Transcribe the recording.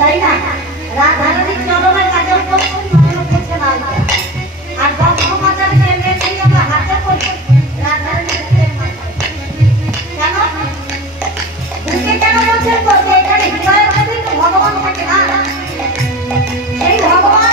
তাই না? রাধারানীর চরণের কাছে করছে না। আর দশ মাতার আমরা হাতে করি রাধারানীর কেন বুকে কেন বলছেন? এখানে হৃদয়ের মধ্যেই তো ভগবান থাকে না? সেই ভগবান